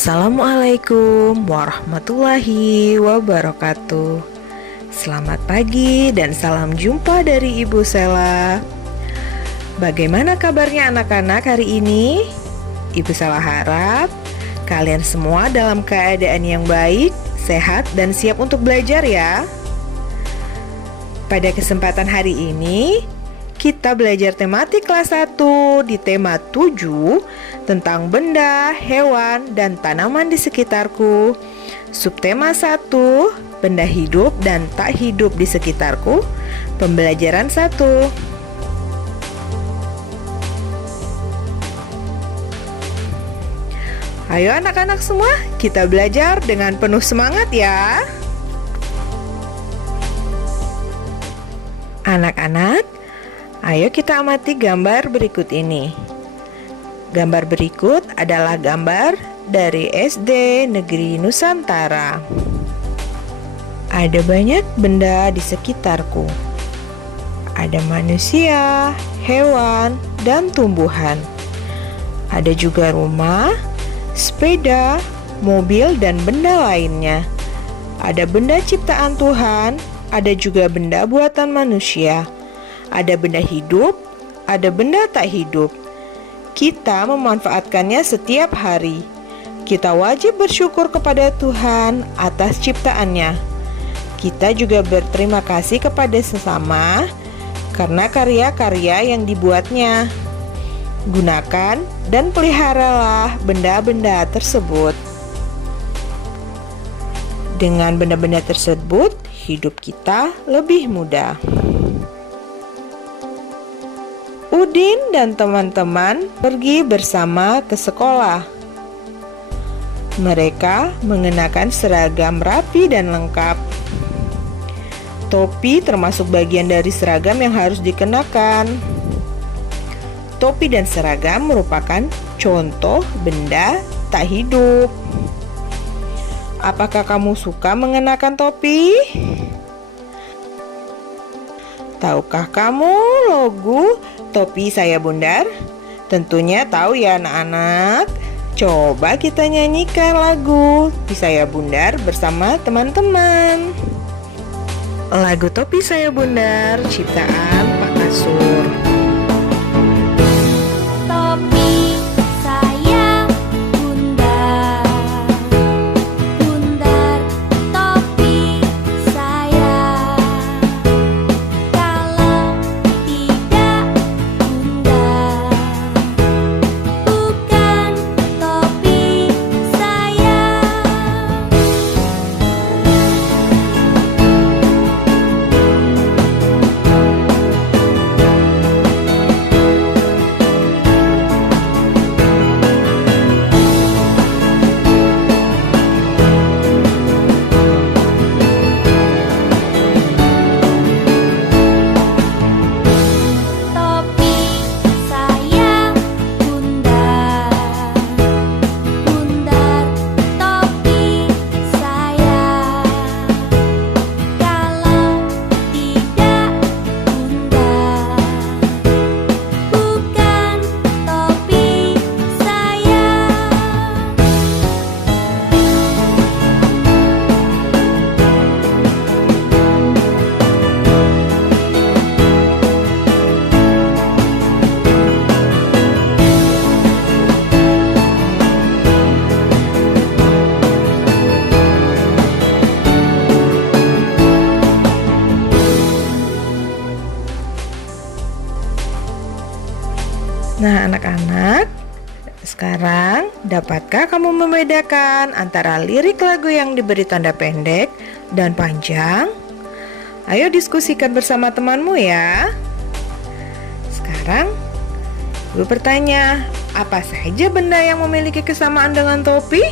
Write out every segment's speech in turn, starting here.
Assalamualaikum warahmatullahi wabarakatuh. Selamat pagi dan salam jumpa dari Ibu Sela. Bagaimana kabarnya anak-anak hari ini? Ibu Sela harap kalian semua dalam keadaan yang baik, sehat, dan siap untuk belajar ya. Pada kesempatan hari ini, kita belajar tematik kelas 1 di tema 7 tentang benda, hewan, dan tanaman di sekitarku. Subtema 1, benda hidup dan tak hidup di sekitarku. Pembelajaran 1. Ayo anak-anak semua, kita belajar dengan penuh semangat ya. Anak-anak, ayo kita amati gambar berikut ini. Gambar berikut adalah gambar dari SD Negeri Nusantara. Ada banyak benda di sekitarku. Ada manusia, hewan, dan tumbuhan. Ada juga rumah, sepeda, mobil, dan benda lainnya. Ada benda ciptaan Tuhan, ada juga benda buatan manusia. Ada benda hidup, ada benda tak hidup. Kita memanfaatkannya setiap hari. Kita wajib bersyukur kepada Tuhan atas ciptaannya. Kita juga berterima kasih kepada sesama karena karya-karya yang dibuatnya. Gunakan dan peliharalah benda-benda tersebut. Dengan benda-benda tersebut, hidup kita lebih mudah. Udin dan teman-teman pergi bersama ke sekolah. Mereka mengenakan seragam rapi dan lengkap. Topi termasuk bagian dari seragam yang harus dikenakan. Topi dan seragam merupakan contoh benda tak hidup. Apakah kamu suka mengenakan topi? Tahukah kamu logo topi saya bundar? Tentunya tahu ya anak-anak. Coba kita nyanyikan lagu Topi Saya Bundar bersama teman-teman. Lagu Topi Saya Bundar ciptaan Pak Kasur. Nah anak-anak, sekarang dapatkah kamu membedakan antara lirik lagu yang diberi tanda pendek dan panjang? Ayo diskusikan bersama temanmu ya. Sekarang, gue bertanya, apa saja benda yang memiliki kesamaan dengan topi?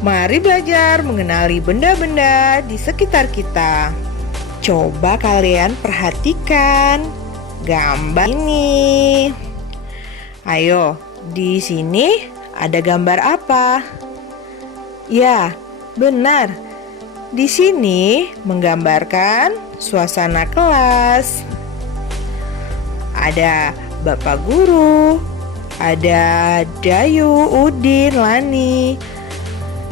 Mari belajar mengenali benda-benda di sekitar kita. Coba kalian perhatikan gambar ini. Ayo, di sini ada gambar apa? Ya, benar. Di sini menggambarkan suasana kelas. Ada Bapak Guru, ada Dayu, Udin, Lani,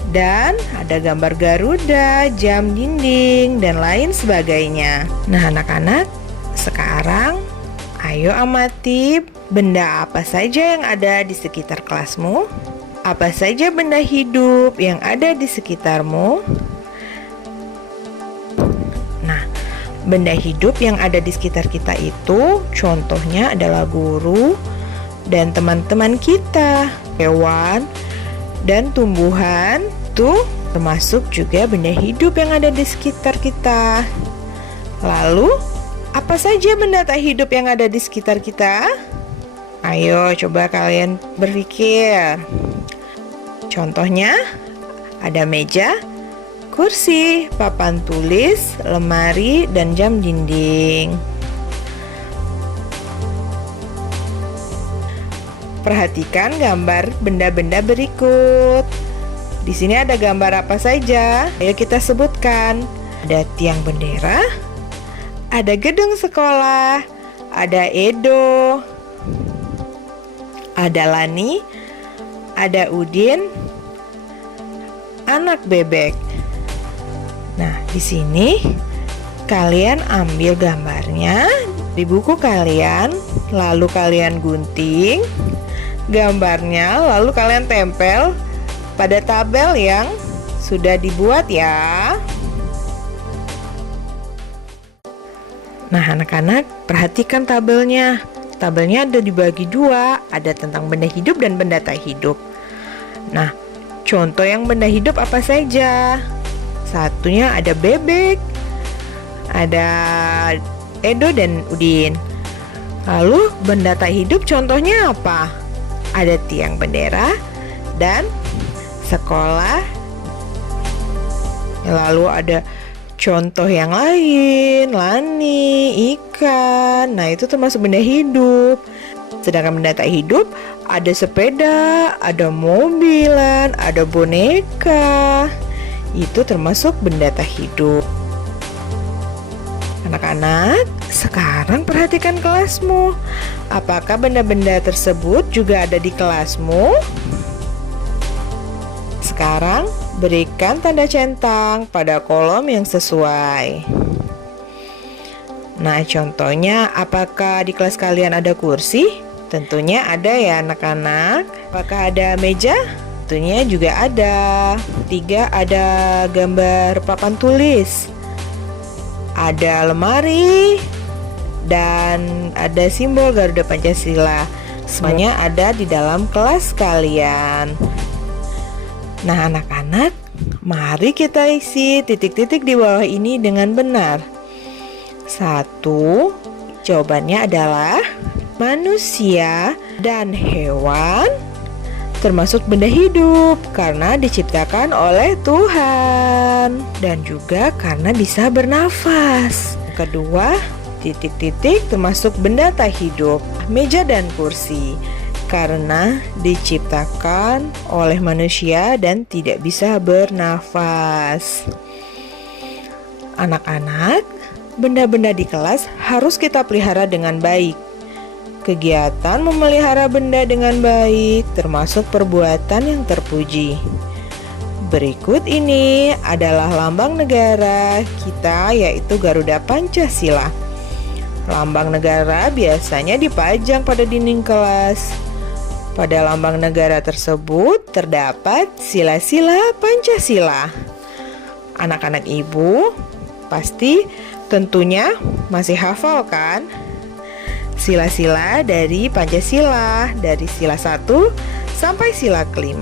Dan ada gambar Garuda, jam dinding, dan lain sebagainya. Nah anak-anak, sekarang ayo amati benda apa saja yang ada di sekitar kelasmu. Apa saja benda hidup yang ada di sekitarmu. Nah, benda hidup yang ada di sekitar kita itu contohnya adalah guru dan teman-teman kita, hewan dan tumbuhan, tuh termasuk juga benda hidup yang ada di sekitar kita. Lalu, apa saja benda tak hidup yang ada di sekitar kita? Ayo coba kalian berpikir. Contohnya, ada meja, kursi, papan tulis, lemari, dan jam dinding. Perhatikan gambar benda-benda berikut. Di sini ada gambar apa saja? Ayo kita sebutkan. Ada tiang bendera, ada gedung sekolah, ada Edo, ada Lani, ada Udin, anak bebek. Nah, di sini kalian ambil gambarnya di buku kalian, lalu kalian gunting gambarnya, lalu kalian tempel pada tabel yang sudah dibuat ya. Nah anak-anak, perhatikan tabelnya. Tabelnya ada dibagi dua, ada tentang benda hidup dan benda tak hidup. Nah, contoh yang benda hidup apa saja? Satunya ada bebek, ada Edo dan Udin. Lalu benda tak hidup contohnya apa? Ada tiang bendera dan sekolah. Lalu ada contoh yang lain, Lani, ikan. Nah itu termasuk benda hidup. Sedangkan benda tak hidup ada sepeda, ada mobilan, ada boneka. Itu termasuk benda tak hidup. Anak-anak, sekarang perhatikan kelasmu. Apakah benda-benda tersebut juga ada di kelasmu? Sekarang berikan tanda centang pada kolom yang sesuai. Nah, contohnya apakah di kelas kalian ada kursi? Tentunya ada ya anak-anak. Apakah ada meja? Tentunya juga ada. 3, ada gambar papan tulis. Ada lemari dan ada simbol Garuda Pancasila. Semuanya ada di dalam kelas kalian. Nah anak-anak, mari kita isi titik-titik di bawah ini dengan benar. 1, jawabannya adalah manusia dan hewan termasuk benda hidup karena diciptakan oleh Tuhan dan juga karena bisa bernafas. Kedua, titik-titik termasuk benda tak hidup, meja dan kursi karena diciptakan oleh manusia dan tidak bisa bernafas. Anak-anak, benda-benda di kelas harus kita pelihara dengan baik. Kegiatan memelihara benda dengan baik termasuk perbuatan yang terpuji. Berikut ini adalah lambang negara kita, yaitu Garuda Pancasila. Lambang negara biasanya dipajang pada dinding kelas. Pada lambang negara tersebut terdapat sila-sila Pancasila. Anak-anak ibu pasti tentunya masih hafal kan? Sila-sila dari Pancasila, dari sila 1 sampai sila ke-5.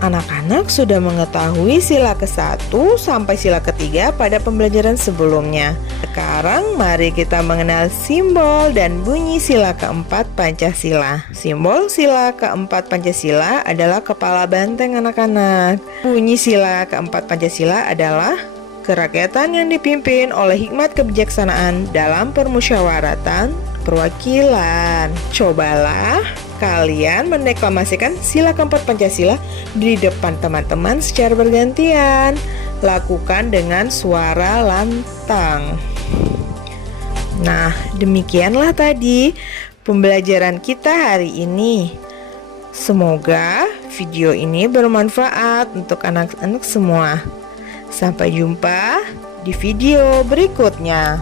Anak-anak sudah mengetahui sila ke-1 sampai sila ke-3 pada pembelajaran sebelumnya. Sekarang mari kita mengenal simbol dan bunyi sila ke-4 Pancasila. Simbol sila ke-4 Pancasila adalah kepala banteng anak-anak. Bunyi sila ke-4 Pancasila adalah kerakyatan yang dipimpin oleh hikmat kebijaksanaan dalam permusyawaratan perwakilan. Cobalah kalian mendeklamasikan sila keempat Pancasila di depan teman-teman secara bergantian. Lakukan dengan suara lantang. Nah, demikianlah tadi pembelajaran kita hari ini. Semoga video ini bermanfaat untuk anak-anak semua. Sampai jumpa di video berikutnya.